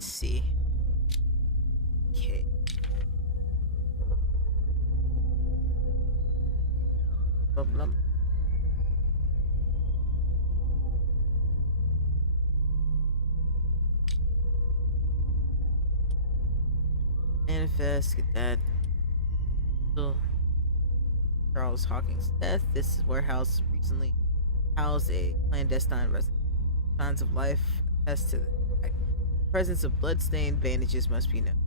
Let's see. Okay. Problem. Manifest, get that. So, Charles Hawking's death. This warehouse recently housed a clandestine resident. Signs of life attest to the fact. Presence of blood-stained bandages must be known.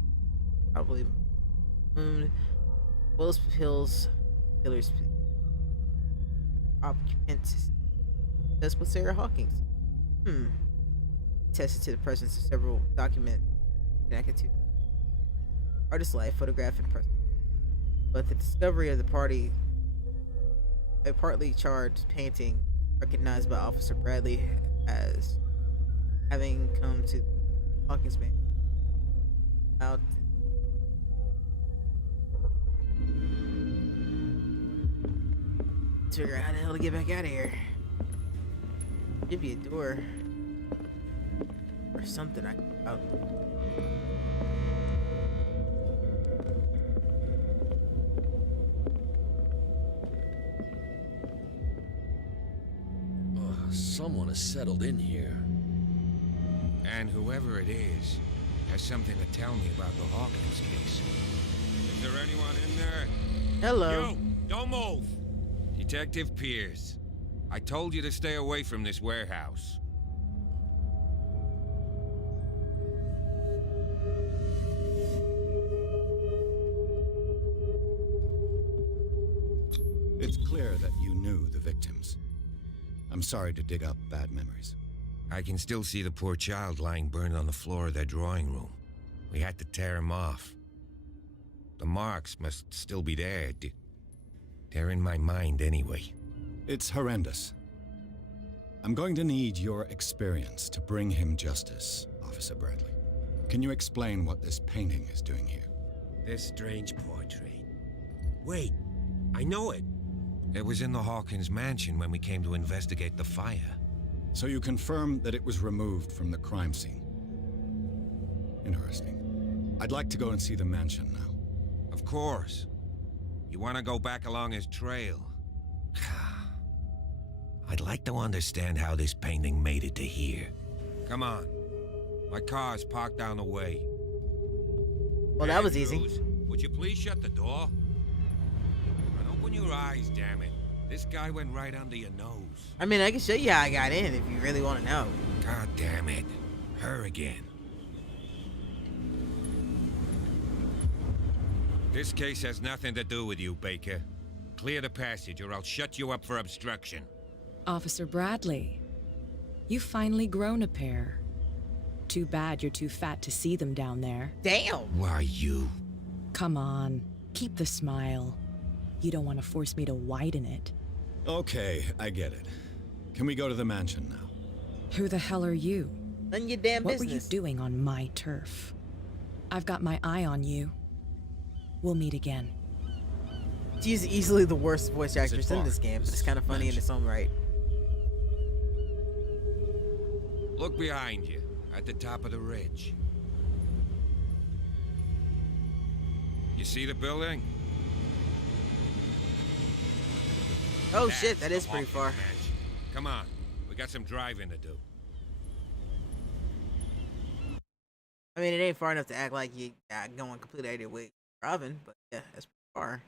Probably wound. Willis pills. Killer's occupant. That's with Sarah Hawkins. Attested to the presence of several documents connected to artist's life, photograph, and press. But the discovery of a partly charred painting recognized by Officer Bradley as having come to Hawkins' man out. Let's figure out how the hell to get back out of here. Should be a door or something. Someone has settled in here. And whoever it is has something to tell me about the Hawkins case. Is there anyone in there? Hello. You! Don't move! Detective Pierce. I told you to stay away from this warehouse. It's clear that you knew the victims. I'm sorry to dig up bad memories. I can still see the poor child lying burned on the floor of their drawing room. We had to tear him off. The marks must still be there. They're in my mind anyway. It's horrendous. I'm going to need your experience to bring him justice, Officer Bradley. Can you explain what this painting is doing here? This strange portrait. Wait, I know it. It was in the Hawkins mansion when we came to investigate the fire. So you confirm that it was removed from the crime scene. Interesting. I'd like to go and see the mansion now. Of course. You want to go back along his trail? I'd like to understand how this painting made it to here. Come on. My car's parked down the way. Well, that was easy. Andrews, would you please shut the door? And open your eyes, damn it. This guy went right under your nose. I mean, I can show you how I got in if you really want to know. God damn it. Her again. This case has nothing to do with you, Baker. Clear the passage or I'll shut you up for obstruction. Officer Bradley, you've finally grown a pair. Too bad you're too fat to see them down there. Damn. Why you? Come on, keep the smile. You don't want to force me to widen it. Okay, I get it. Can we go to the mansion now? Who the hell are you? None of your damn What were business. you doing on my turf? I've got my eye on you. We'll meet again. She's easily the worst voice actress in far, this game, but it's this kind of funny in its own right. Look behind you, at the top of the ridge. You see the building? Oh That's shit, that the is pretty Hawkins far. mansion. Come on, we got some driving to do. I mean, it ain't far enough to act like you going completely out of your way driving, but yeah, that's pretty far.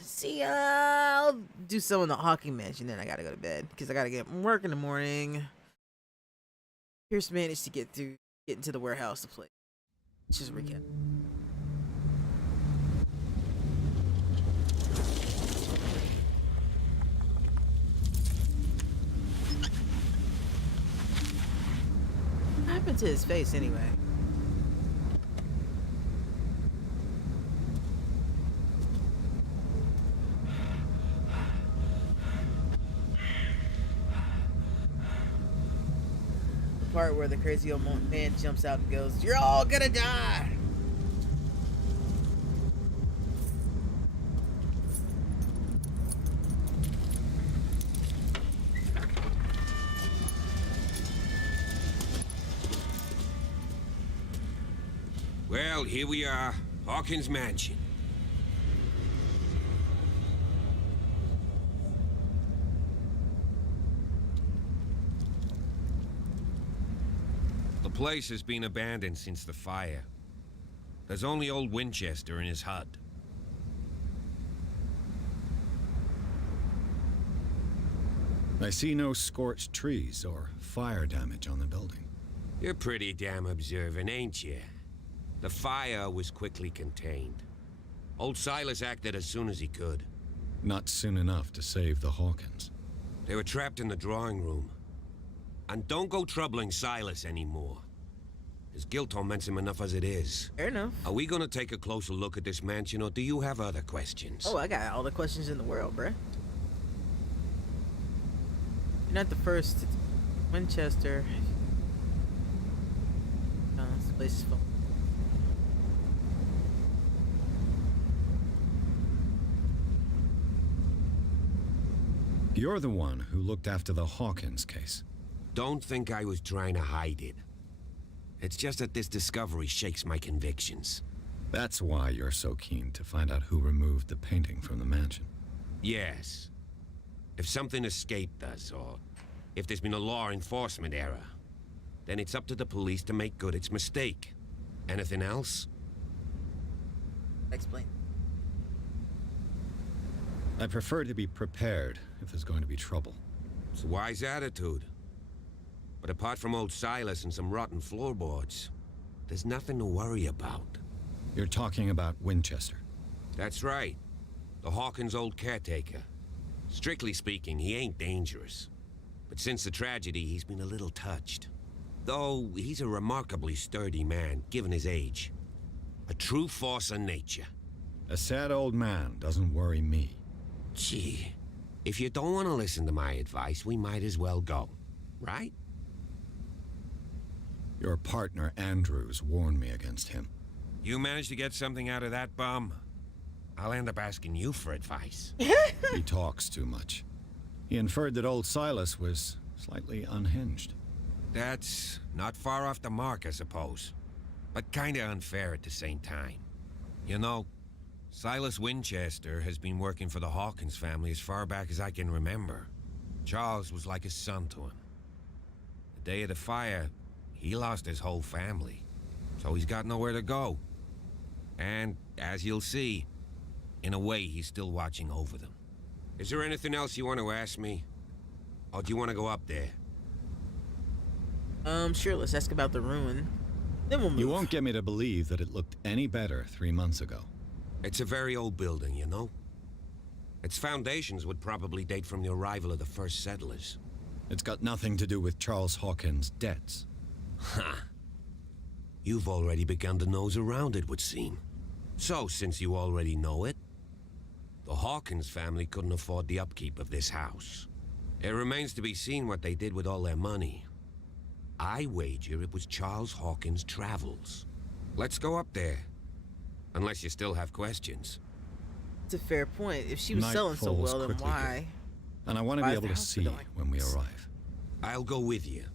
See, I'll do some in the Hawking mansion, then I gotta go to bed because I gotta get work in the morning. Pierce managed to get into the warehouse to play. Let's just recap. What happened to his face anyway? Part where the crazy old man jumps out and goes, "You're all gonna die!" Well, here we are. Hawkins Mansion. The place has been abandoned since the fire. There's only old Winchester in his hut. I see no scorched trees or fire damage on the building. You're pretty damn observant, ain't you? The fire was quickly contained. Old Silas acted as soon as he could. Not soon enough to save the Hawkins. They were trapped in the drawing room. And don't go troubling Silas anymore. His guilt torments him enough as it is. Fair enough. Are we gonna take a closer look at this mansion, or do you have other questions? Oh, I got all the questions in the world, bruh. You're not the first. It's Winchester. No, this place is full. You're the one who looked after the Hawkins case. Don't think I was trying to hide it. It's just that this discovery shakes my convictions. That's why you're so keen to find out who removed the painting from the mansion. Yes. If something escaped us, or if there's been a law enforcement error, then it's up to the police to make good its mistake. Anything else? Explain. I prefer to be prepared if there's going to be trouble. It's a wise attitude. But apart from old Silas and some rotten floorboards, there's nothing to worry about. You're talking about Winchester. That's right. The Hawkins' old caretaker. Strictly speaking, he ain't dangerous. But since the tragedy, he's been a little touched. Though he's a remarkably sturdy man, given his age. A true force of nature. A sad old man doesn't worry me. Gee, if you don't want to listen to my advice, we might as well go. Right? Your partner, Andrews, warned me against him. You managed to get something out of that bum? I'll end up asking you for advice. He talks too much. He inferred that old Silas was slightly unhinged. That's not far off the mark, I suppose. But kinda unfair at the same time. You know, Silas Winchester has been working for the Hawkins family as far back as I can remember. Charles was like a son to him. The day of the fire, he lost his whole family. So he's got nowhere to go. And, as you'll see, in a way, he's still watching over them. Is there anything else you want to ask me? Or do you want to go up there? Sure, let's ask about the ruin. Then we'll move. You won't get me to believe that it looked any better 3 months ago. It's a very old building, you know? Its foundations would probably date from the arrival of the first settlers. It's got nothing to do with Charles Hawkins' debts. Ha! You've already begun to nose around, it would seem. So, since you already know it, the Hawkins family couldn't afford the upkeep of this house. It remains to be seen what they did with all their money. I wager it was Charles Hawkins' travels. Let's go up there. Unless you still have questions. It's a fair point. If she was Night selling so falls well, then quickly why? here, and I want to Why be is able the to house see built like when we this? arrive. I'll go with you.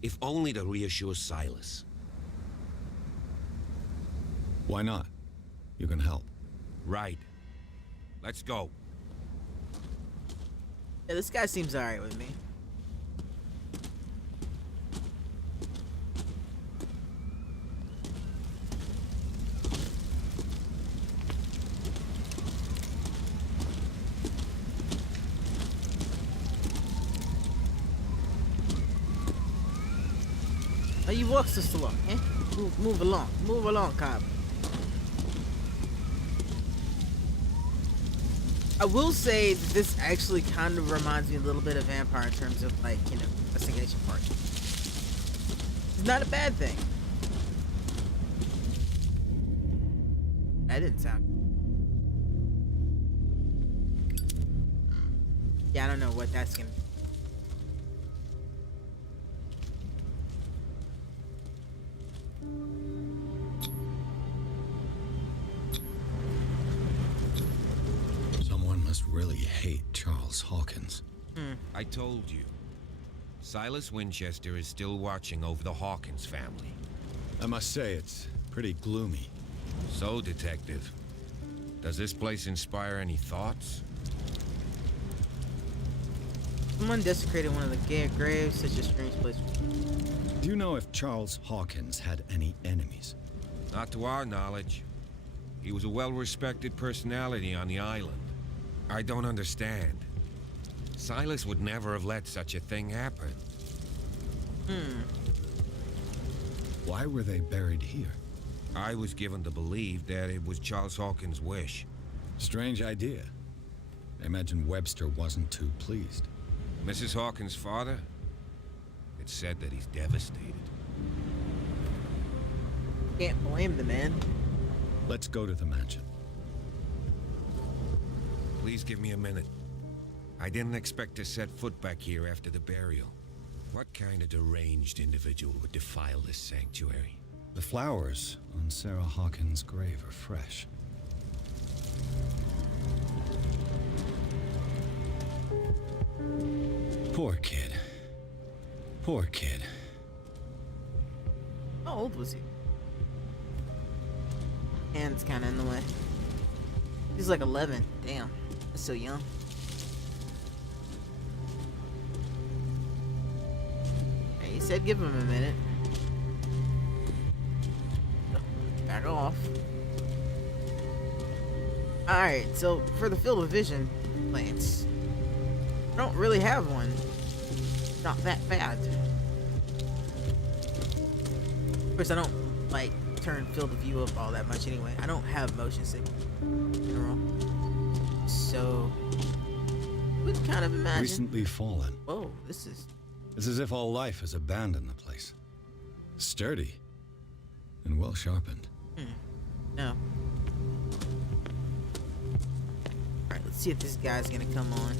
If only to reassure Silas. Why not? You can help. Right. Let's go. Yeah, this guy seems alright with me. Oh, you walk so slow, eh? Move along, cop. I will say that this actually kind of reminds me a little bit of Vampire in terms of, like, you know, investigation part. It's not a bad thing. That didn't sound. Yeah, I don't know what that's gonna be. Someone must really hate Charles Hawkins. I told you. Silas Winchester is still watching over the Hawkins family. I must say, it's pretty gloomy. So, Detective, does this place inspire any thoughts? Someone desecrated one of the graves. Such a strange place. Do you know if Charles Hawkins had any enemies? Not to our knowledge. He was a well-respected personality on the island. I don't understand. Silas would never have let such a thing happen. Why were they buried here? I was given to believe that it was Charles Hawkins' wish. Strange idea. I imagine Webster wasn't too pleased. Mrs. Hawkins' father? It's said that he's devastated. Can't blame the man. Let's go to the mansion. Please give me a minute. I didn't expect to set foot back here after the burial. What kind of deranged individual would defile this sanctuary? The flowers on Sarah Hawkins' grave are fresh. Poor kid. Poor kid. How old was he? Hand's kind of in the way. He's like 11. Damn, that's so young. Hey, he said give him a minute. Back off. Alright, so for the field of vision plants, I don't really have one. Not that bad. Of course, I don't like turn field of view up all that much anyway. I don't have motion sickness in general. So, would kind of imagine. Recently fallen. Whoa, this is. It's as if all life has abandoned the place. Sturdy. And well sharpened. No. Alright, let's see if this guy's gonna come on.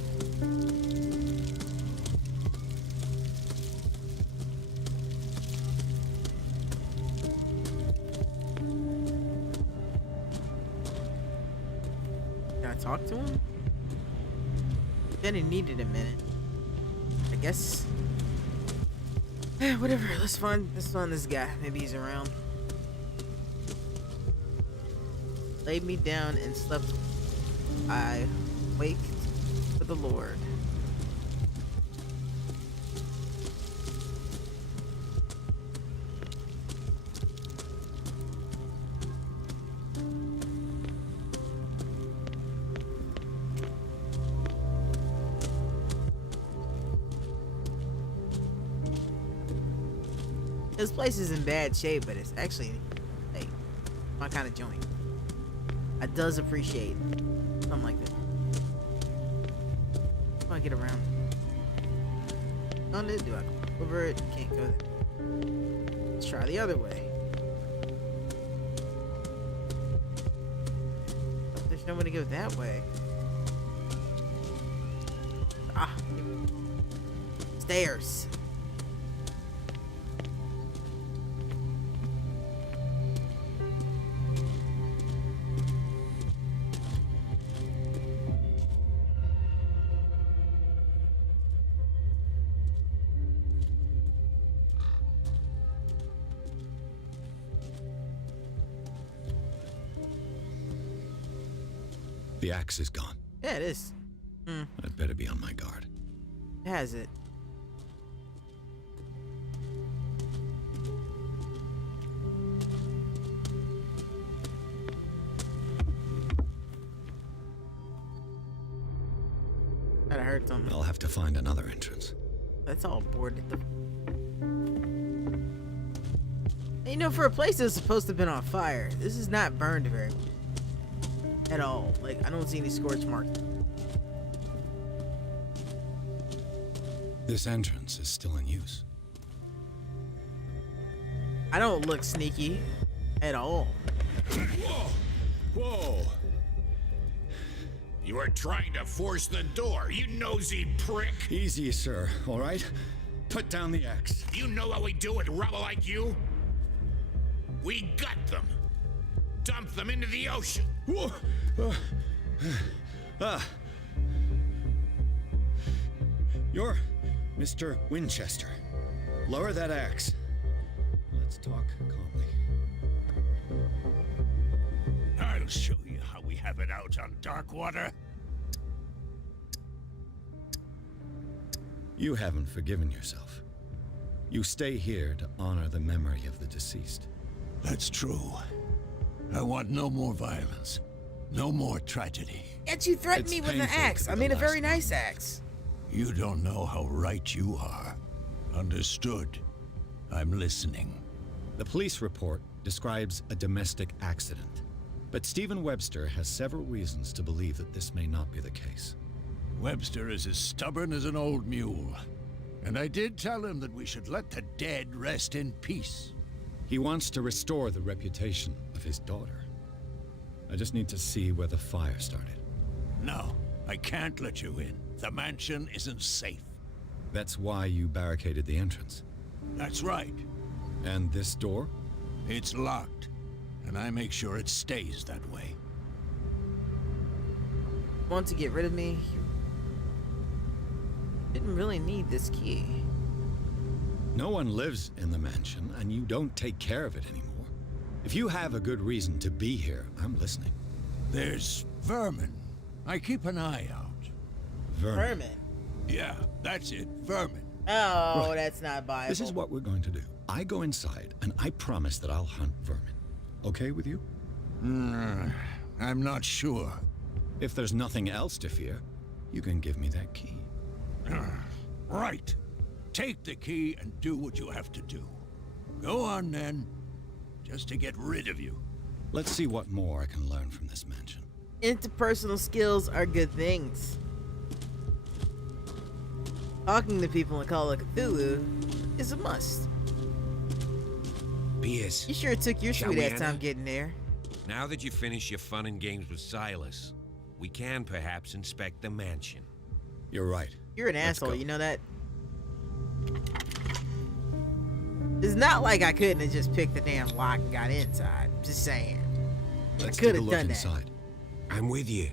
Can I talk to him? Then he needed a minute. I guess. Whatever, let's find this guy. Maybe he's around. Laid me down and slept. I waked for the Lord. This place is in bad shape, but it's actually like my kind of joint. I does appreciate something like this. How do I get around? On it? Do I go over it? Can't go there. Let's try the other way. There's no way to go that way. Ah. Stairs. The axe is gone. Yeah, it is. I'd better be on my guard. It has it. Gotta hurt something. I'll have to find another entrance. That's all boarded. You know, for a place that's supposed to have been on fire, this is not burned very well. At all. Like, I don't see any scorch marks. This entrance is still in use. I don't look sneaky at all. Whoa! Whoa! You are trying to force the door, you nosy prick! Easy, sir, all right? Put down the axe. Do you know what we do with rubble like you? We gut them. Dump them into the ocean. Whoa! You're Mr. Winchester. Lower that axe. Let's talk calmly. I'll show you how we have it out on Darkwater. You haven't forgiven yourself. You stay here to honor the memory of the deceased. That's true. I want no more violence. No more tragedy. Yet you threatened It's me with an painful axe. to I be mean, the a very last nice axe. You don't know how right you are. Understood. I'm listening. The police report describes a domestic accident, but Stephen Webster has several reasons to believe that this may not be the case. Webster is as stubborn as an old mule. And I did tell him that we should let the dead rest in peace. He wants to restore the reputation of his daughter. I just need to see where the fire started. No, I can't let you in. The mansion isn't safe. That's why you barricaded the entrance. That's right. And this door? It's locked. And I make sure it stays that way. Want to get rid of me? You didn't really need this key. No one lives in the mansion, and you don't take care of it anymore. If you have a good reason to be here, I'm listening. There's vermin. I keep an eye out. Vermin. Yeah, that's it. Vermin. Oh, Right. that's not Bible. This is what we're going to do. I go inside, and I promise that I'll hunt vermin. Okay with you? I'm not sure. If there's nothing else to fear, you can give me that key. Right. Take the key and do what you have to do. Go on then. Just to get rid of you. Let's see what more I can learn from this mansion. Interpersonal skills are good things. Talking to people in Call of Cthulhu is a must. Pierce, You sure took your Shall sweet we ass enter? time getting there. now that you finish your fun and games with Silas, we can perhaps inspect the mansion. You're right. You're an Let's asshole, go. you know that? It's not like I couldn't have just picked the damn lock and got inside. Just saying. Let's coulda take a look done that. inside. I'm with you.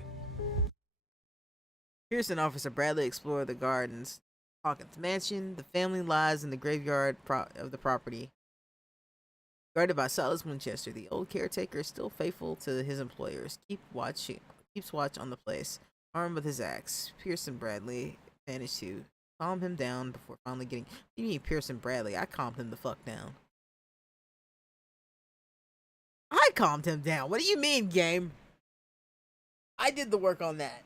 Pearson Officer Bradley explored the gardens, Hawkins Mansion. The family lies in the graveyard of the property. Guarded by Silas Winchester, the old caretaker is still faithful to his employers. Keeps watch on the place. Armed with his axe, Pearson Bradley managed to calm him down before finally getting. What do you mean, Pearson Bradley? I calmed him the fuck down. I calmed him down. What do you mean, game? I did the work on that.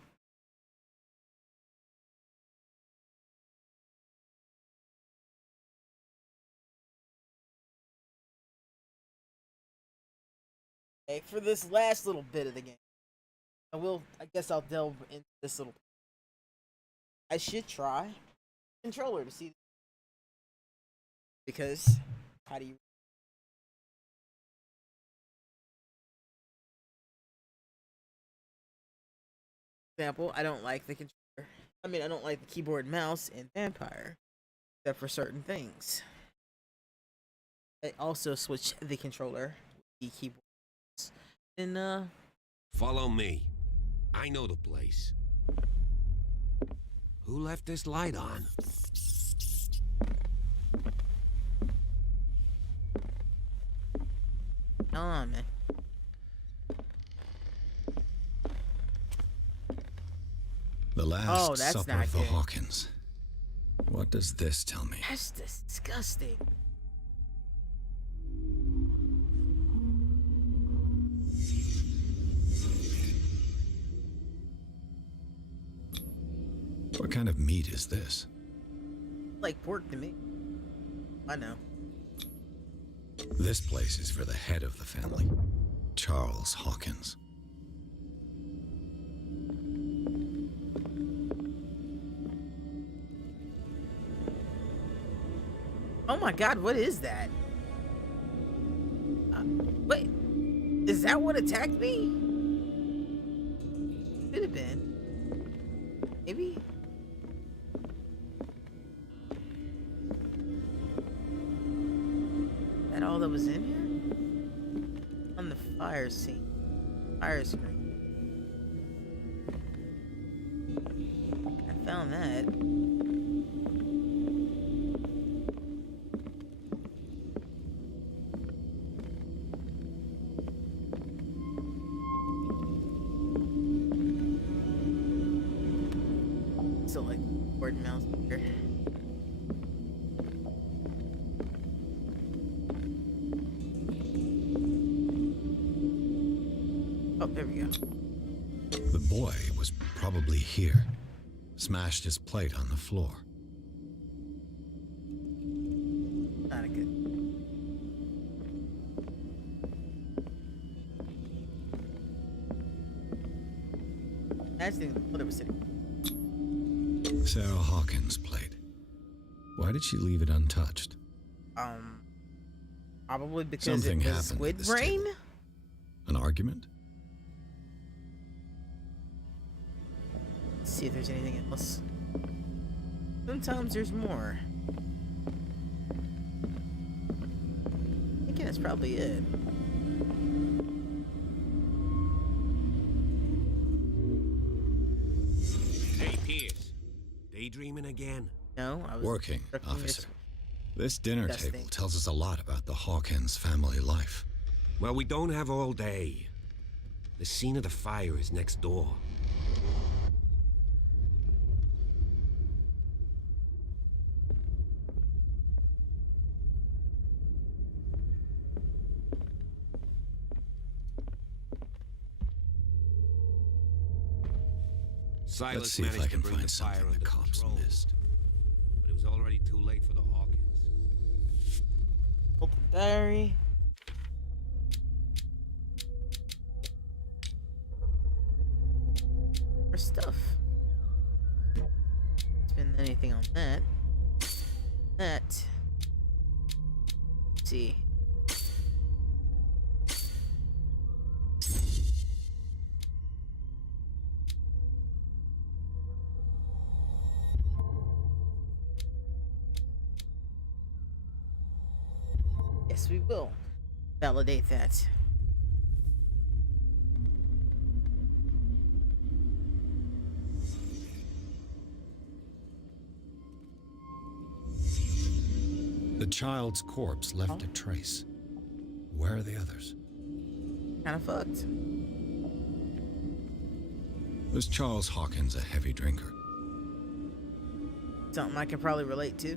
Okay, for this last little bit of the game, I guess I'll delve into this little. I should try controller to see, because how do you? Example, I don't like the controller. I mean, I don't like the keyboard and mouse in Vampire, except for certain things. I also switch the controller, the keyboard, and Follow me. I know the place. Who left this light on? hold on, man. The last Oh, that's supper not of the good. Hawkins. What does this tell me? That's disgusting. What kind of meat is this? Like pork to me. I know. This place is for the head of the family, Charles Hawkins. Oh my god, what is that? Wait, is that what attacked me? Could have been. Maybe? Is that all that was in here? On the fire scene. Fire screen. I found that. there we go. The boy was probably here. Smashed his plate on the floor. Not a good. Imagine the mother was sitting. Sarah Hawkins' plate. Why did she leave it untouched? Probably because Something it was happened squid at this brain. table. An argument? Let's see if there's anything else. Sometimes there's more. I think that's probably it. Hey, Pierce. Daydreaming again? No, I was Working, constructing officer. This dinner Disgusting. table tells us a lot about the Hawkins family life. Well, we don't have all day. The scene of the fire is next door. Silas Let's see if managed I to can bring find the fire something the under cops control, missed. but it was already too late for the Hawkins. Open diary. More stuff. Spend anything on that. That. Let's see. Yes, we will validate that. The child's corpse left a trace. Where are the others? Kind of fucked. Was Charles Hawkins a heavy drinker? Something I can probably relate to.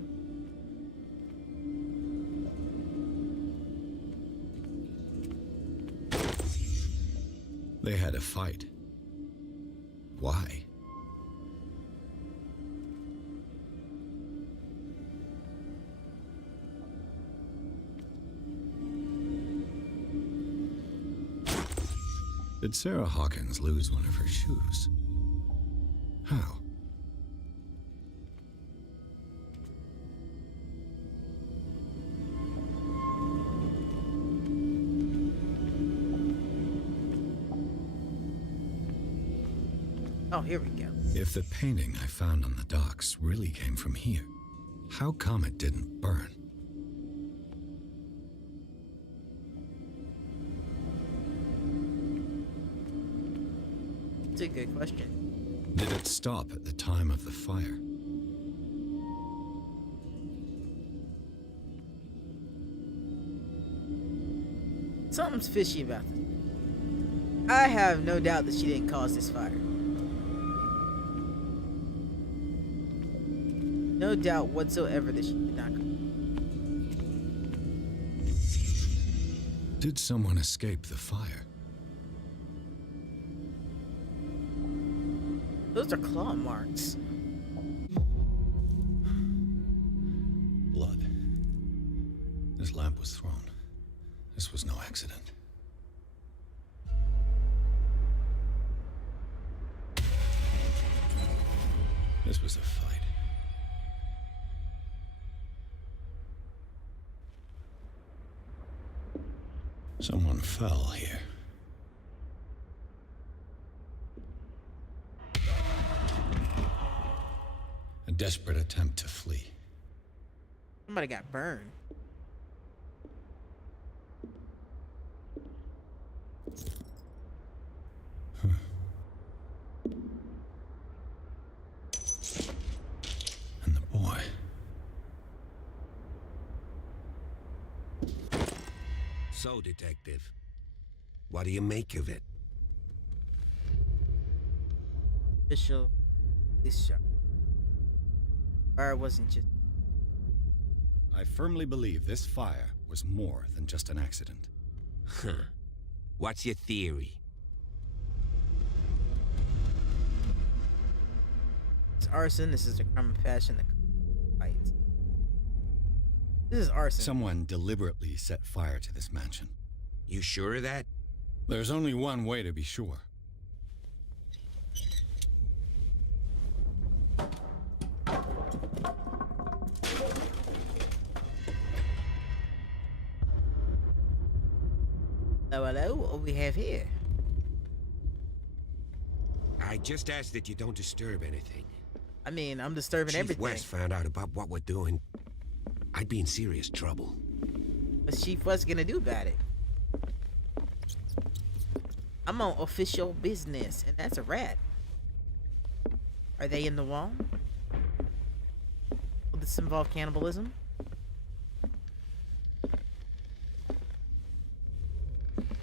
They had a fight. Why? Did Sarah Hawkins lose one of her shoes? How? Oh, here we go. If the painting I found on the docks really came from here, how come it didn't burn? It's a good question. Did it stop at the time of the fire? Something's fishy about this. I have no doubt that she didn't cause this fire. No doubt whatsoever that she did not. Did someone escape the fire? Those are claw marks. Blood. This lamp was thrown. This was no accident. This was a fight. Someone fell here. A desperate attempt to flee. Somebody got burned. And the boy. So, Detective, what do you make of it? Official police shot. Fire wasn't just. I firmly believe this fire was more than just an accident. Huh. What's your theory? arson. This is a crime of passion that fights. This is arson. Someone deliberately set fire to this mansion. You sure of that? There's only one way to be sure. Hello, hello. What do we have here? I just ask that you don't disturb anything. I mean, I'm disturbing Chief everything. West found out about what we're doing. I'd be in serious trouble. What's Chief West gonna do about it? I'm on official business, and that's a rat. Are they in the wall? Will this involve cannibalism?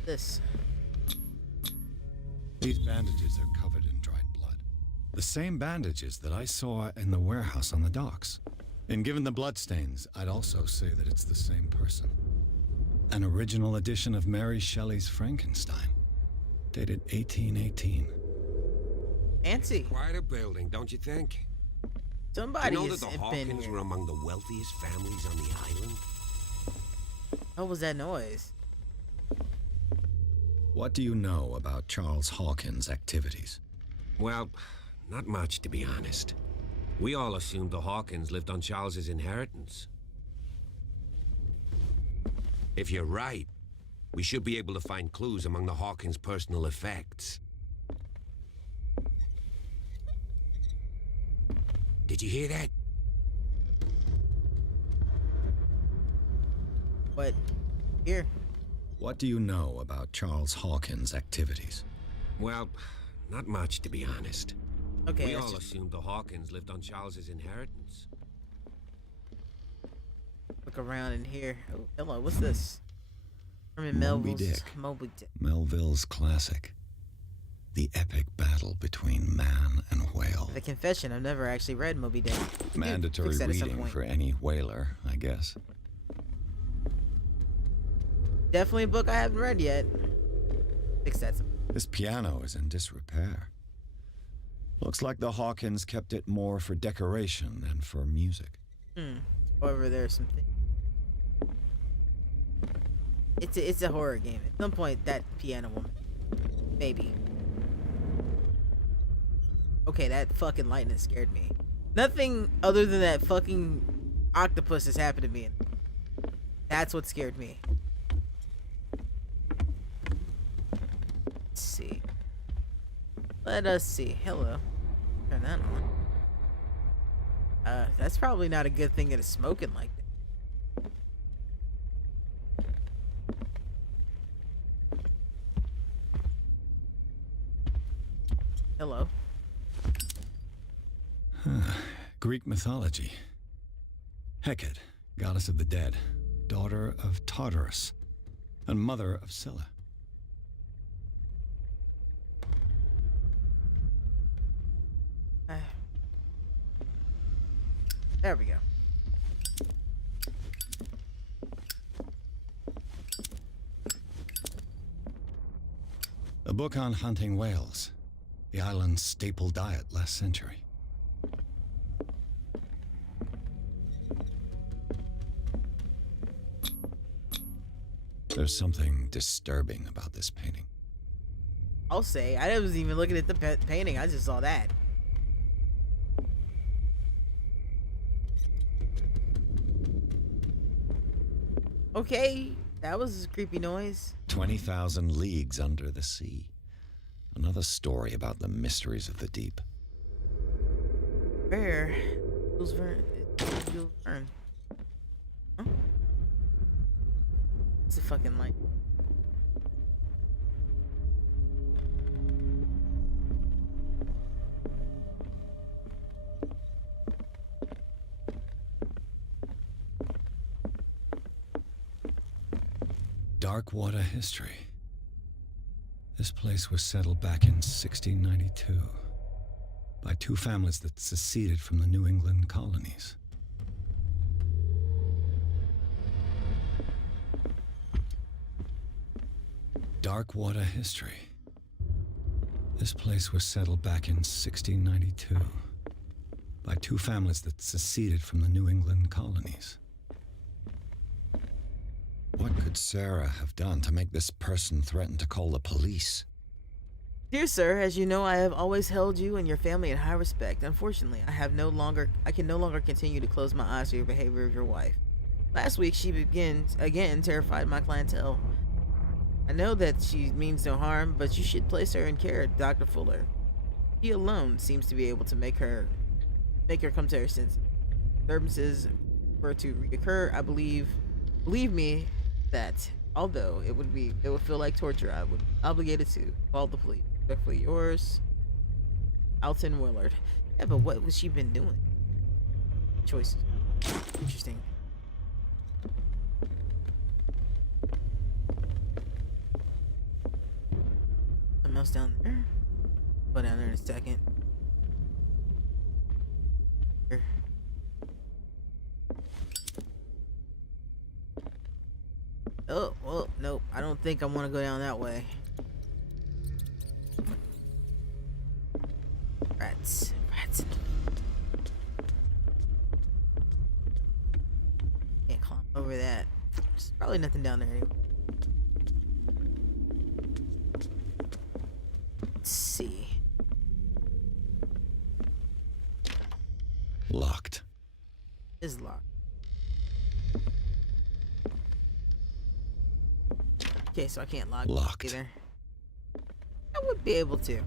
This. These bandages are covered in dried blood. The same bandages that I saw in the warehouse on the docks. And given the bloodstains, I'd also say that it's the same person. An original edition of Mary Shelley's Frankenstein, dated 1818. Fancy. Quite a building, don't you think? Somebody you know has that the been Hawkins here. were among the wealthiest families on the island? What was that noise? What do you know about Charles Hawkins' activities? Well, not much, to be honest. We all assumed the Hawkins lived on Charles's inheritance. If you're right, we should be able to find clues among the Hawkins' personal effects. Did you hear that? What? Here. What do you know about Charles Hawkins' activities? Well, not much, to be honest. Okay. We let's all just assumed the Hawkins lived on Charles's inheritance. look around in here. Oh, hello. What's this? Herman Moby Melville's Dick. Moby Dick. Melville's classic. The epic battle between man and whale. The Confession. I've never actually read Moby Dick. Mandatory Fix that at some reading point. for any whaler, I guess. Definitely a book I haven't read yet. Fix that. This piano is in disrepair. Looks like the Hawkins kept it more for decoration than for music. However, there's some things. It's a horror game. At some point, that piano will maybe. Okay, that fucking lightning scared me. Nothing other than that fucking octopus has happened to me. That's what scared me. Let's see. Let us see. Hello. Turn that on. That's probably not a good thing that it's smoking like that. Hello. Greek mythology. Hecate, goddess of the dead, daughter of Tartarus, and mother of Scylla. There we go. A book on hunting whales, the island's staple diet last century. There's something disturbing about this painting. I'll say. I wasn't even looking at the painting. I just saw that. Okay, that was a creepy noise. 20,000 leagues under the sea. Another story about the mysteries of the deep. Where? Jules Verne. Jules Verne. Huh? It's a fucking light. Darkwater history. This place was settled back in 1692 by two families that seceded from the New England colonies. Darkwater history. This place was settled back in 1692 by two families that seceded from the New England colonies. What could Sarah have done to make this person threaten to call the police? Dear sir, as you know, I have always held you and your family in high respect. Unfortunately, I can no longer continue to close my eyes to your behavior of your wife. Last week, she again terrified my clientele. I know that she means no harm, but you should place her in care of Dr. Fuller. He alone seems to be able to make her come to her senses. Disturbances were to reoccur, believe me that although it would feel like torture, I would be obligated to call the police. Respectfully yours, Alton Willard. Yeah, but what was she been doing? Choices. Interesting. Something else down there? Go down there in a second. Here. Oh, well, nope. I don't think I want to go down that way. Rats. Can't climb over that. There's probably nothing down there anyway. Let's see. Locked. It's locked. Okay, so I can't lock Locked. either. I would be able to.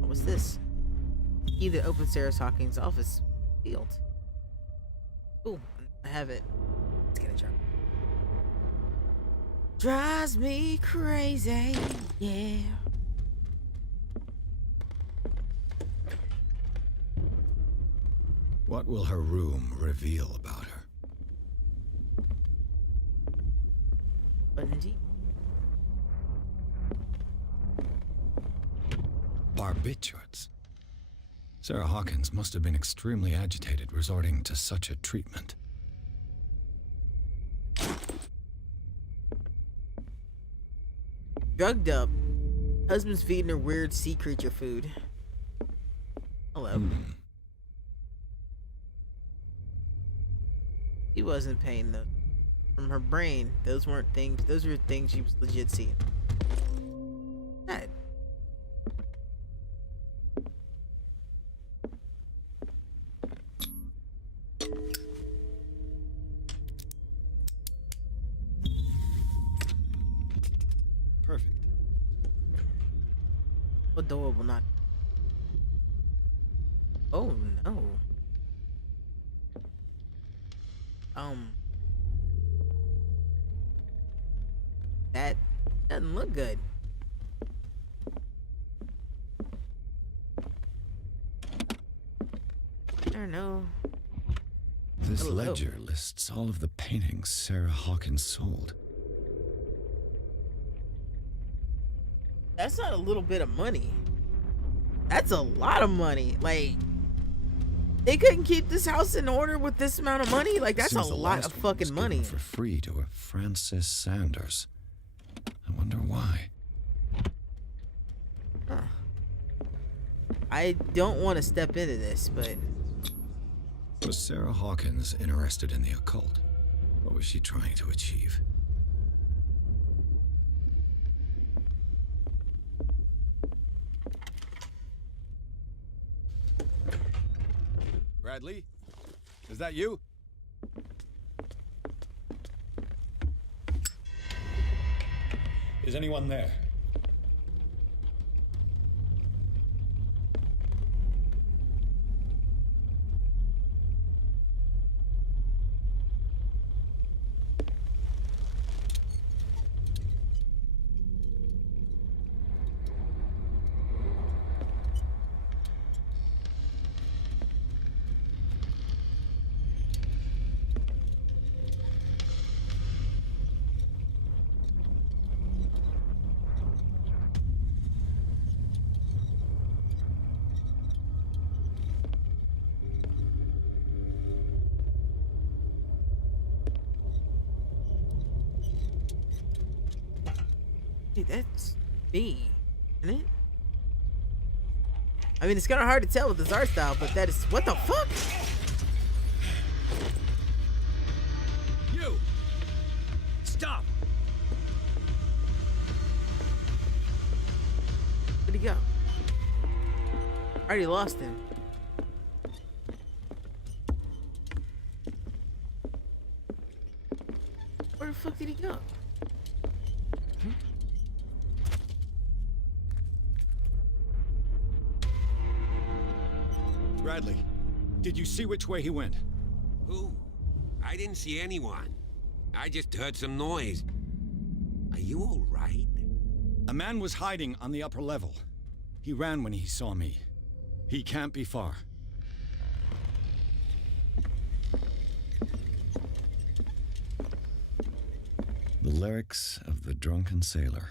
What's this? Key that opens Sarah Hawkins' office field. Ooh, I have it. Let's get a job. Drives me crazy, yeah. What will her room reveal about her? But indeed. Barbiturates. Sarah Hawkins must have been extremely agitated resorting to such a treatment. Drugged up. Husband's feeding her weird sea creature food. Hello. He wasn't paying those. From her brain, those weren't things. Those were things she was legit seeing. That. Perfect. Adorable, not. Oh no. That doesn't look good. I don't know. This Hello. ledger lists all of the paintings Sarah Hawkins sold. That's not a little bit of money. That's a lot of money. Like, they couldn't keep this house in order with this amount of money. Like, that's Seems a the lot last of one fucking was money. given for free to a Francis Sanders. I wonder why. Huh. I don't want to step into this, but Was Sarah Hawkins interested in the occult? What was she trying to achieve? Bradley? Is that you? Is anyone there? hey, that's me, isn't it? I mean, it's kind of hard to tell with his art style, but that is what the fuck. You! Stop! Where'd he go? I already lost him. Where the fuck did he go? Bradley, did you see which way he went? Who? I didn't see anyone. I just heard some noise. Are you all right? A man was hiding on the upper level. He ran when he saw me. He can't be far. The lyrics of the drunken sailor,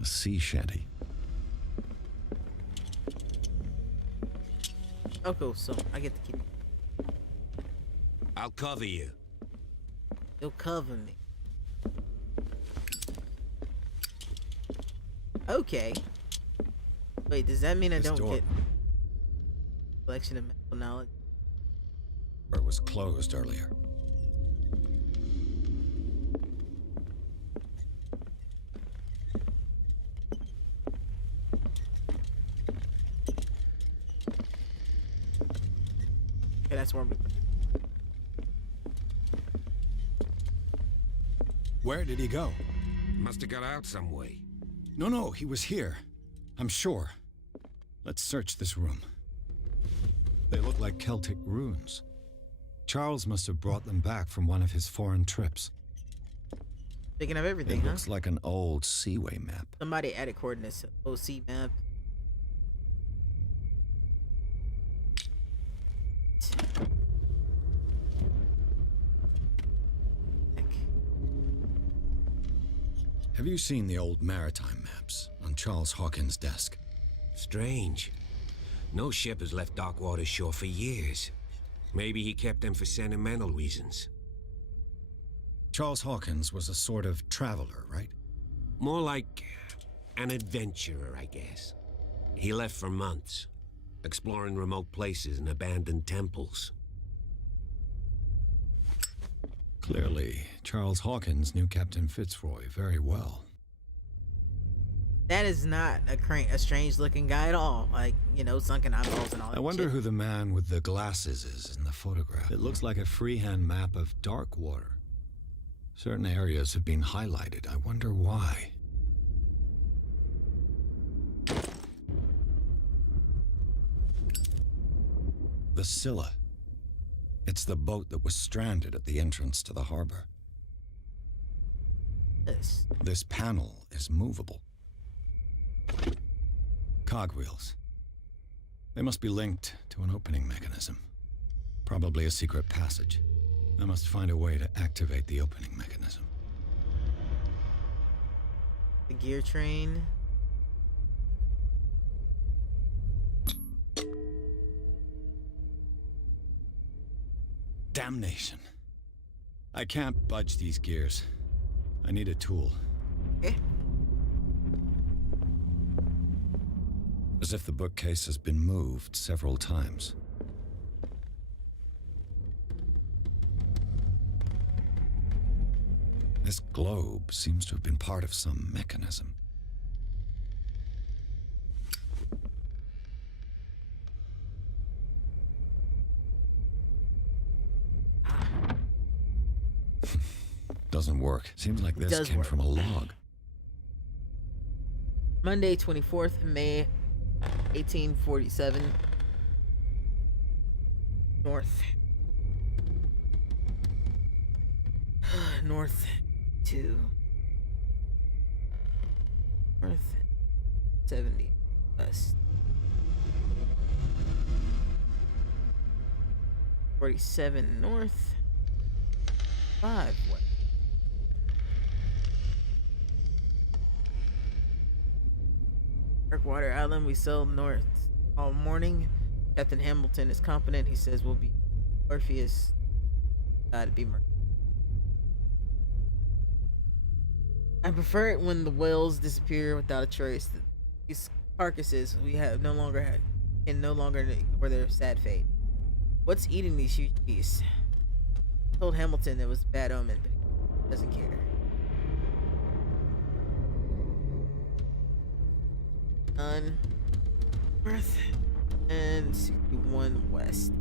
a sea shanty. Oh, cool. So I get to keep. I'll cover you. You'll cover me. Okay. Wait, does that mean I This don't door. get collection of medical knowledge? It was closed earlier. Okay, that's where we. Where did he go? Must have got out some way. No, he was here. I'm sure. Let's search this room. They look like Celtic runes. Charles must have brought them back from one of his foreign trips. Picking up everything, It huh? looks like an old seaway map. Somebody added coordinates to OC map. Heck. Have you seen the old maritime maps on Charles Hawkins' desk? Strange. No ship has left Darkwater shore for years. Maybe he kept them for sentimental reasons. Charles Hawkins was a sort of traveler, right? More like an adventurer, I guess. He left for months, exploring remote places and abandoned temples. Clearly, Charles Hawkins knew Captain Fitzroy very well. That is not a strange looking guy at all. Like, you know, sunken eyeballs and all that I wonder shit. who the man with the glasses is in the photograph. It looks like a freehand map of Darkwater. Certain areas have been highlighted. I wonder why. The Scylla. It's the boat that was stranded at the entrance to the harbor. This. This panel is movable. Cogwheels. They must be linked to an opening mechanism. Probably a secret passage. I must find a way to activate the opening mechanism. The gear train. Damnation. I can't budge these gears. I need a tool. Eh? As if the bookcase has been moved several times. This globe seems to have been part of some mechanism. Doesn't work. Seems like this does came work. from a log. Monday, 24th May, 1847. North. North to North 70 west. 47 north, 5 west. Darkwater Island, we sailed north all morning. Captain Hamilton is competent. He says we'll be Orpheus. To be murdered. I prefer it when the whales disappear without a trace. These carcasses we have no longer have can no longer ignore their sad fate. What's eating these huge beasts? I told Hamilton it was a bad omen, but he doesn't care. North and 61 west.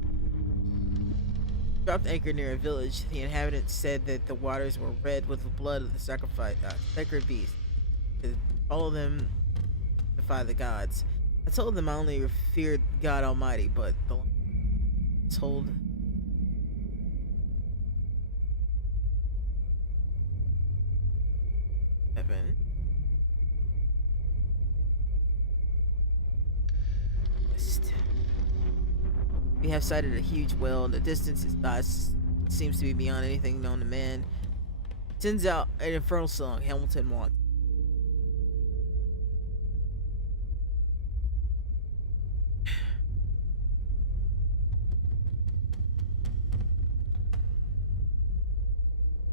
Dropped anchor near a village. The inhabitants said that the waters were red with the blood of the sacred beast. To follow them, defy the gods. I told them I only feared God Almighty, but the told heaven. West. We have sighted a huge whale in the distance. Its size seems to be beyond anything known to man. Sends out an infernal song Hamilton wants.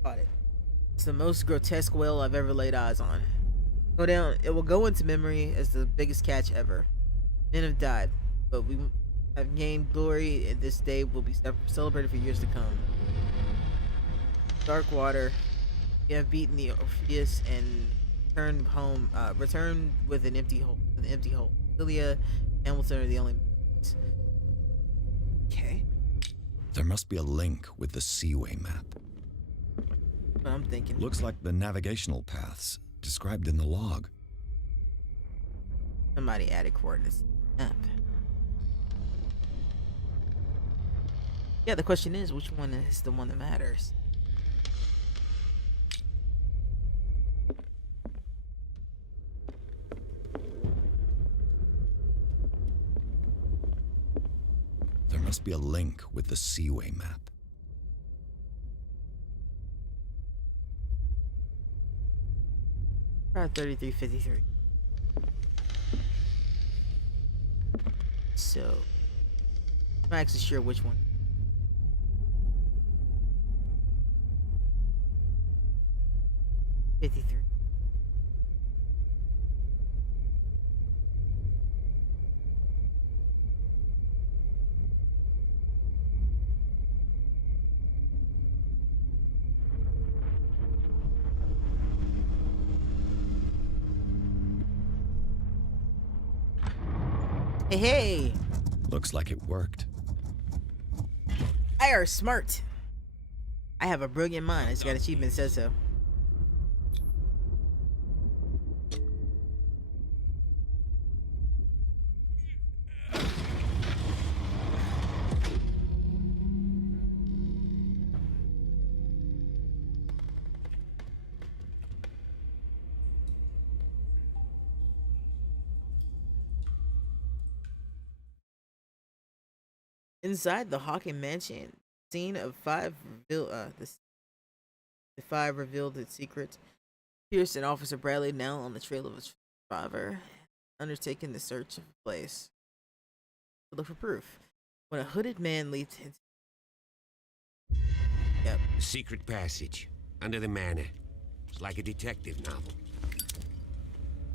Got it. It's the most grotesque whale I've ever laid eyes on. Go down. It will go into memory as the biggest catch ever. Men have died, but we have gained glory, and this day will be celebrated for years to come. Dark water. We have beaten the Orpheus and returned home. Returned with an empty hole. Celia, Hamilton are the only. Okay. There must be a link with the Seaway map. But I'm thinking. Looks like the navigational paths described in the log. Somebody added coordinates. Map. Yeah, the question is, which one is the one that matters? There must be a link with the Seaway map. Try 3353. So, I'm not actually sure which one. '53. Hey, hey! Looks like it worked. I are smart. I have a brilliant mind. I just got achievement that says so. Inside the Hawking mansion, scene of the five revealed its secret. Pierce and Officer Bradley, now on the trail of his father, undertaking the search of the place to look for proof. When a hooded man leaped into Secret passage under the manor. It's like a detective novel.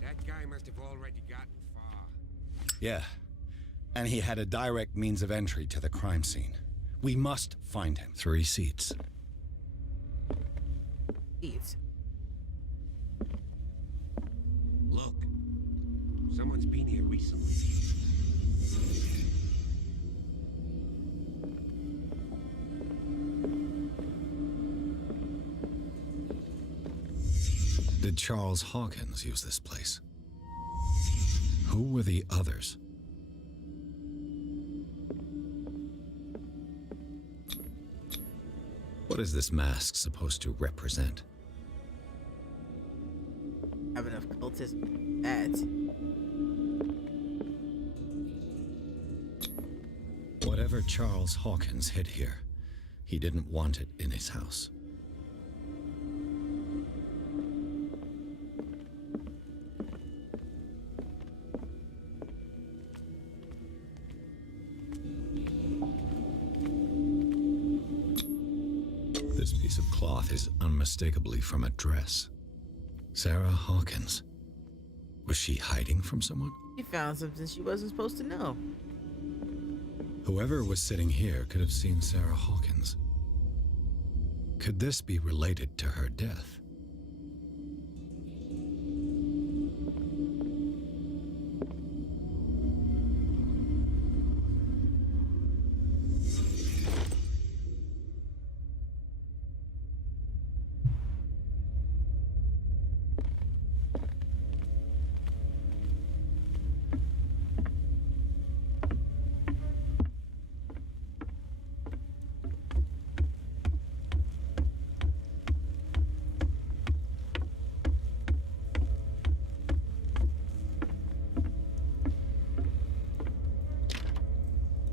That guy must have already gotten far. Yeah. And he had a direct means of entry to the crime scene. We must find him. 3 seats. Eats. Look, someone's been here recently. Did Charles Hawkins use this place? Who were the others? What is this mask supposed to represent? Have enough cultists ads. Whatever Charles Hawkins hid here, he didn't want it in his house. This piece of cloth is unmistakably from a dress. Sarah Hawkins. Was she hiding from someone? She found something she wasn't supposed to know. Whoever was sitting here could have seen Sarah Hawkins. Could this be related to her death?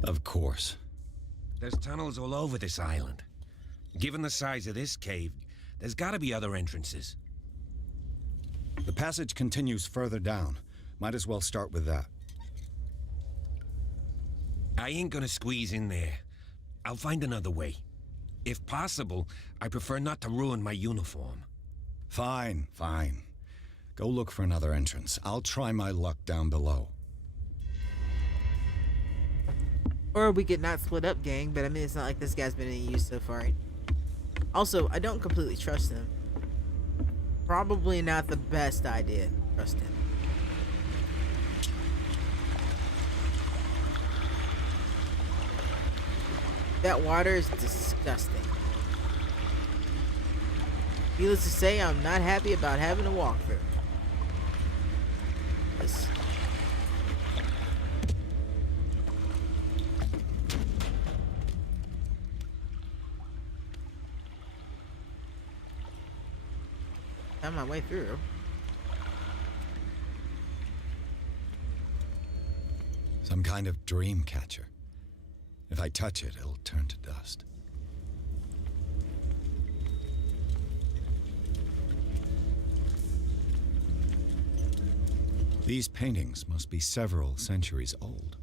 Of course. There's tunnels all over this island. Given the size of this cave, there's gotta be other entrances. The passage continues further down. Might as well start with that. I ain't gonna squeeze in there. I'll find another way. If possible, I prefer not to ruin my uniform. Fine, fine. Go look for another entrance. I'll try my luck down below. Or we could not split up, gang, but I mean, it's not like this guy's been any use so far. Also, I don't completely trust him. Probably not the best idea to trust him. That water is disgusting. Needless to say, I'm not happy about having to walk through. This. Found my way through. Some kind of dream catcher. If I touch it, it'll turn to dust. These paintings must be several centuries old.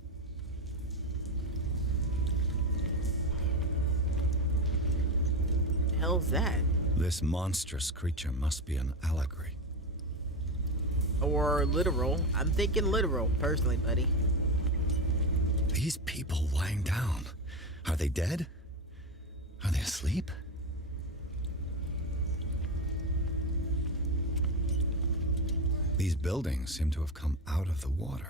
The hell's that? This monstrous creature must be an allegory. Or literal. I'm thinking literal, personally, buddy. These people lying down, are they dead? Are they asleep? These buildings seem to have come out of the water.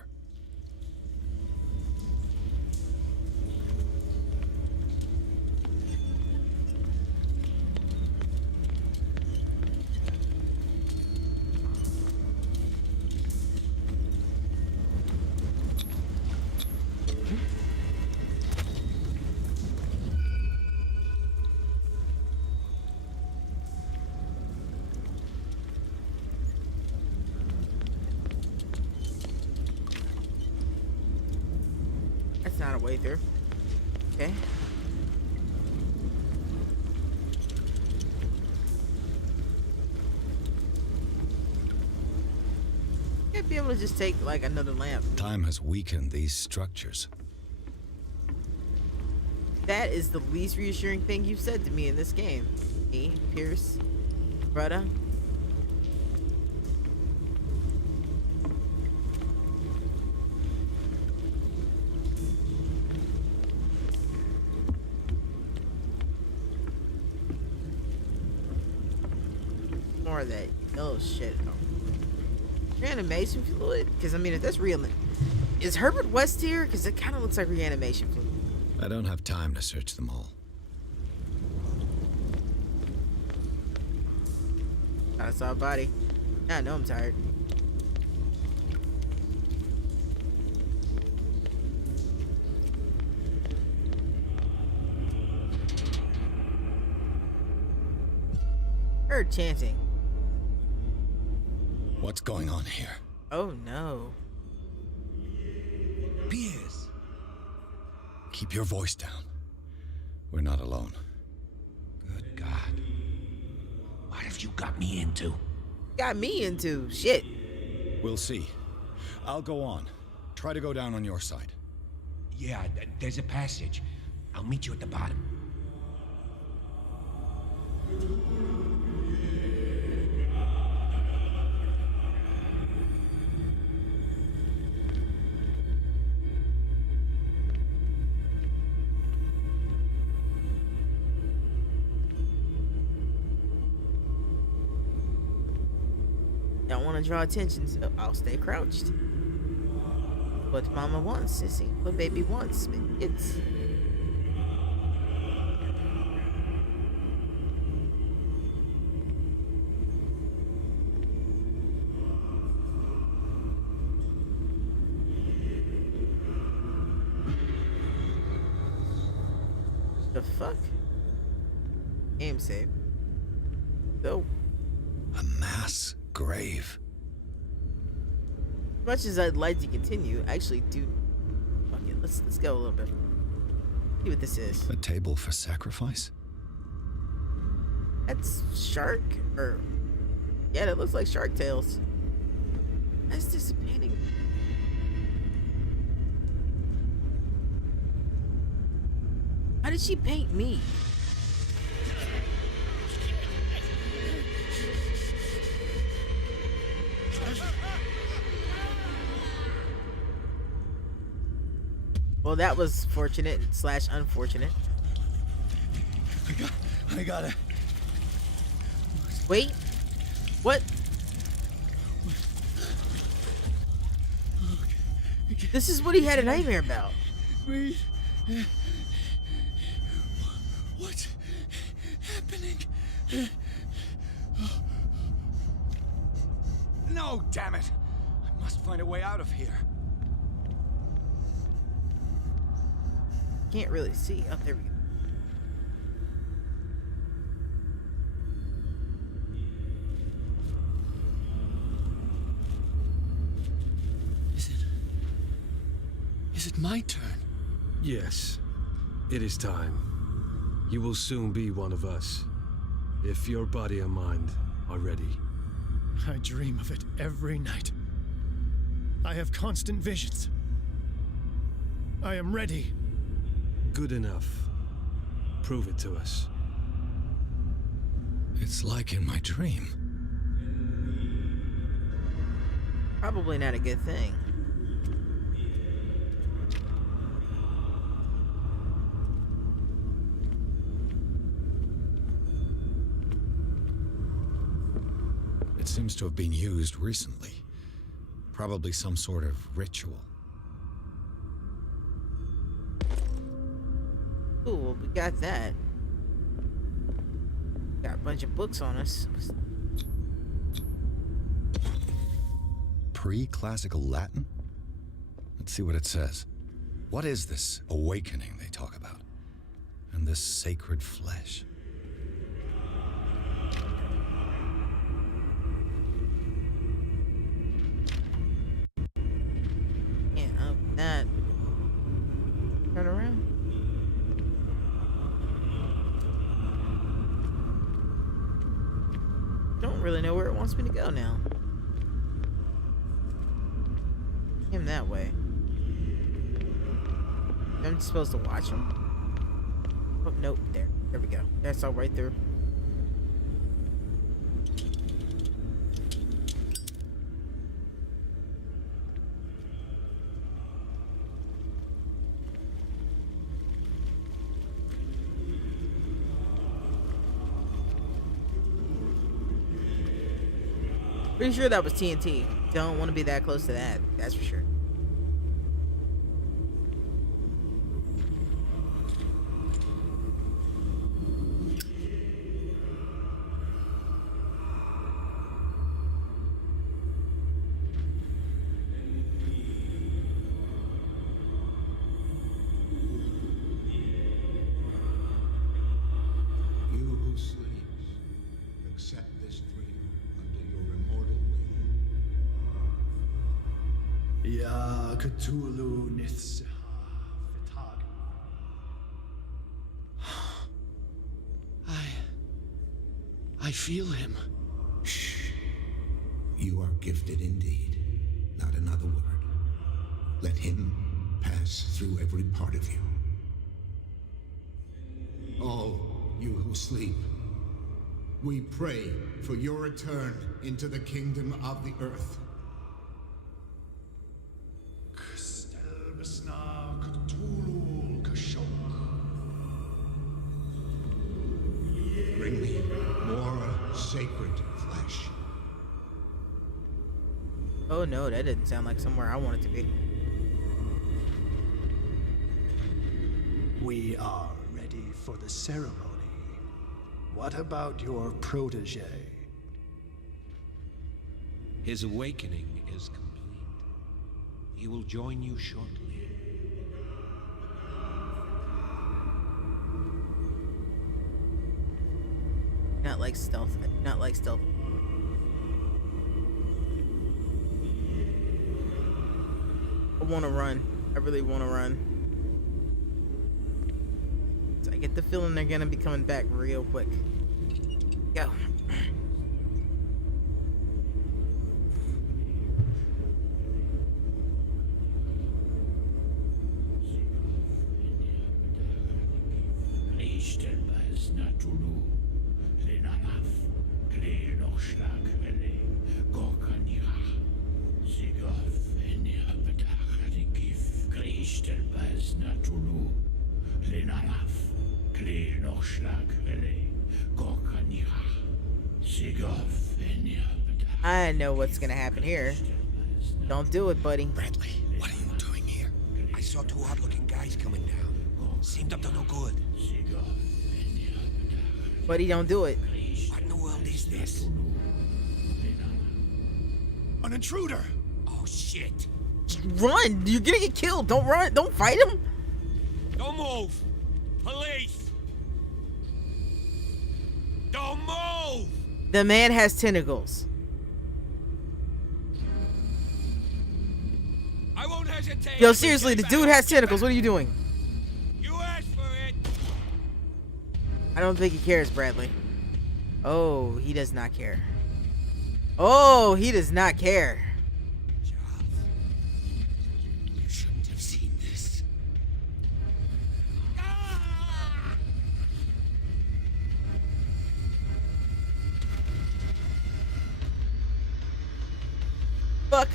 That's not a way through. Okay. Can't be able to just take like another lamp. Time has weakened these structures. That is the least reassuring thing you've said to me in this game. Me, Pierce, Brutta. More of that yellow shit. Reanimation fluid? Because I mean, if that's real, is Herbert West here? Because it kind of looks like reanimation fluid. I don't have time to search them all. I saw a body. Yeah, I know I'm tired. Heard chanting. What's going on here? Oh no. Pierce! Keep your voice down. We're not alone. Good God. What have you got me into? Got me into shit. We'll see. I'll go on. Try to go down on your side. Yeah, there's a passage. I'll meet you at the bottom. Don't want to draw attention, so I'll stay crouched. What mama wants, sissy. What baby wants, it's. The fuck? Game save. Go. A mass grave. As much as I'd like to continue, I actually do. Fuck it. Let's go a little bit. See what this is. A table for sacrifice? That's shark, or yeah, that looks like shark tails. That's dissipating. How did she paint me? Well, that was fortunate / unfortunate. I got it. Wait, what? This is what he had a nightmare about. Breathe. What's happening? No, damn it! I must find a way out of here. Can't really see. Oh, there we go. Is it my turn? Yes, it is time. You will soon be one of us, if your body and mind are ready. I dream of it every night. I have constant visions. I am ready. Good enough. Prove it to us. It's like in my dream. Probably not a good thing. It seems to have been used recently. Probably some sort of ritual. Cool, well, we got that. Got a bunch of books on us. Pre-classical Latin? Let's see what it says. What is this awakening they talk about? And this sacred flesh? Can't open that. Turn around. Don't really know where it wants me to go now. Him that way. I'm supposed to watch him. Oh, nope. There we go. That's all right there. Pretty sure that was TNT. Don't want to be that close to that. That's for sure. You who sleeps, accept this dream under your immortal wing. Ya Cthulhu Nithsaha Fitag. I feel him. Shh. You are gifted indeed. Not another word. Let him pass through every part of you. All you who sleep, we pray for your return into the kingdom of the earth. Stelbsna Cthulhu Kashok. Bring me more sacred flesh. Oh no, that didn't sound like somewhere I want it to be. We are ready for the ceremony. What about your protege? His awakening is complete. He will join you shortly. Not like stealth. Not like stealth. I want to run. I really want to run. So I get the feeling they're gonna be coming back real quick. Go. I know what's gonna happen here. Don't do it, buddy. Bradley, what are you doing here? I saw two odd-looking guys coming down. Seemed up to no good. Buddy, don't do it. What in the world is this? An intruder! Oh, shit. Run! You're gonna get killed. Don't run. Don't fight him. Don't move! Police! Don't move! The man has tentacles. I won't hesitate. Yo, seriously, the dude has tentacles. What are you doing? You asked for it. I don't think he cares, Bradley. Oh, he does not care. Oh, he does not care. Charles, you shouldn't have seen this. Ah! Fuck.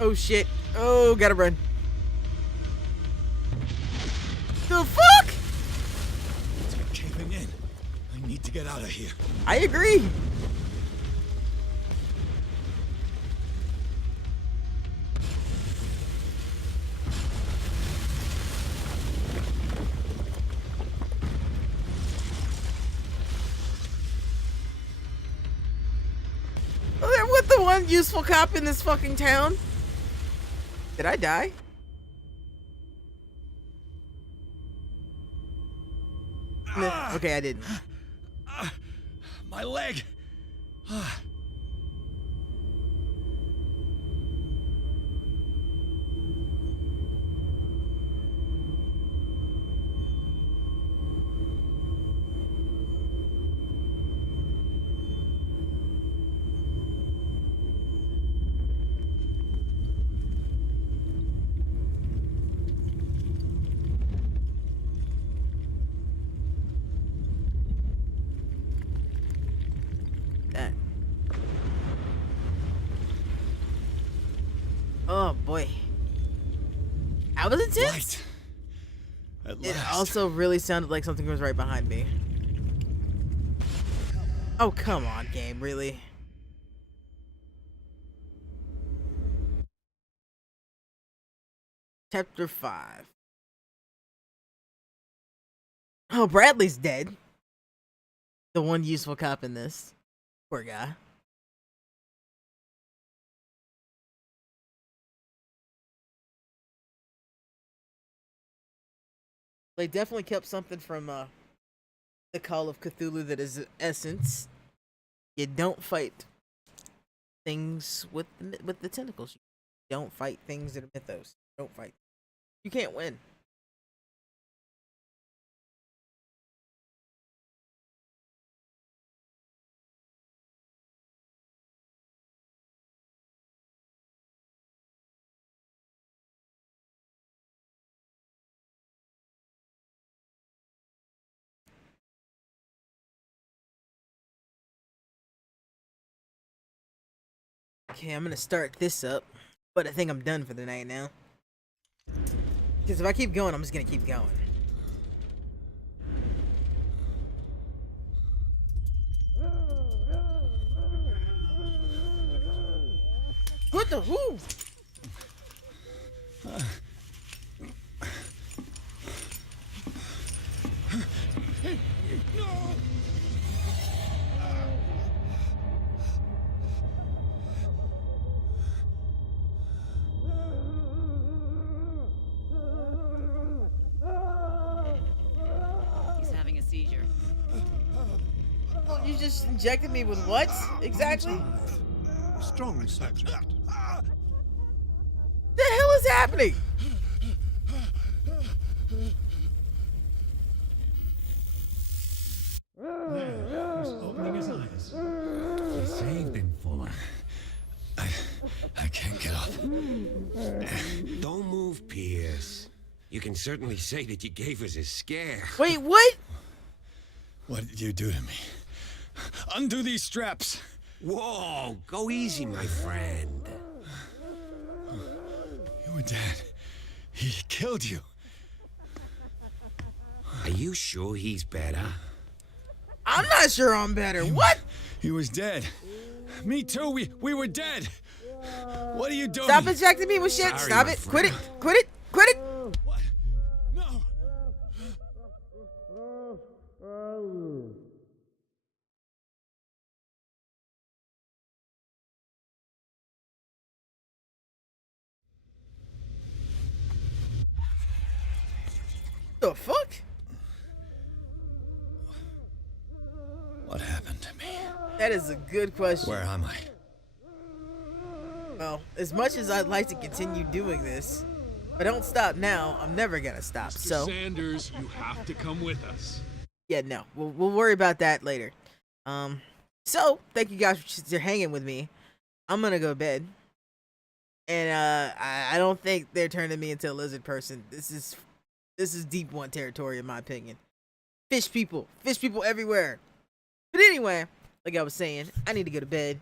Oh, shit. Oh, gotta run. The fuck? It's caving in. I need to get out of here. I agree. What the one useful cop in this fucking town? Did I die? No, okay, I didn't. My leg! That. Oh boy. That was intense. Right. At It last. also really sounded like something was right behind me. Oh, come on, game, really? Chapter 5. Oh, Bradley's dead. The one useful cop in this. Poor guy. They definitely kept something from the Call of Cthulhu that is essence. You don't fight things with the tentacles. You don't fight things that are mythos. Don't fight. You can't win. Okay, I'm gonna start this up, but I think I'm done for the night now. Because if I keep going, I'm just gonna keep going. What the who? He's having a seizure. Well, you just injected me with what exactly? Strong subject. The hell is happening? There, he's opening his eyes. Saved him, Fuller. I can't get up. Don't move, Pierce. You can certainly say that you gave us a scare. Wait, what? What did you do to me? Undo these straps. Whoa, go easy, my friend. You were dead. He killed you. Are you sure he's better? I'm not sure I'm better. What? He was dead. Me too. We were dead. What are you doing? Stop injecting me with shit. Sorry, Stop my it. friend. Quit it. Quit it. Quit it. What? No. The fuck? What happened to me? That is a good question. Where am I? Well, as much as I'd like to continue doing this, if I don't stop now, I'm never gonna stop. Mr. So, Sanders, you have to come with us. yeah, no, we'll worry about that later. So thank you guys for hanging with me. I'm gonna go to bed, and I don't think they're turning me into a lizard person. This is deep one territory in my opinion. Fish people everywhere. But anyway, like I was saying, I need to go to bed.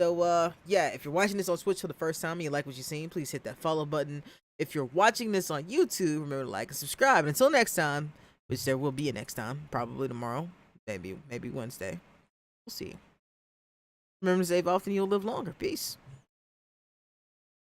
So, yeah, if you're watching this on Twitch for the first time and you like what you're seeing, please hit that follow button. If you're watching this on YouTube, remember to like and subscribe. And until next time, which there will be a next time, probably tomorrow, maybe Wednesday. We'll see. Remember to save often, you'll live longer. Peace.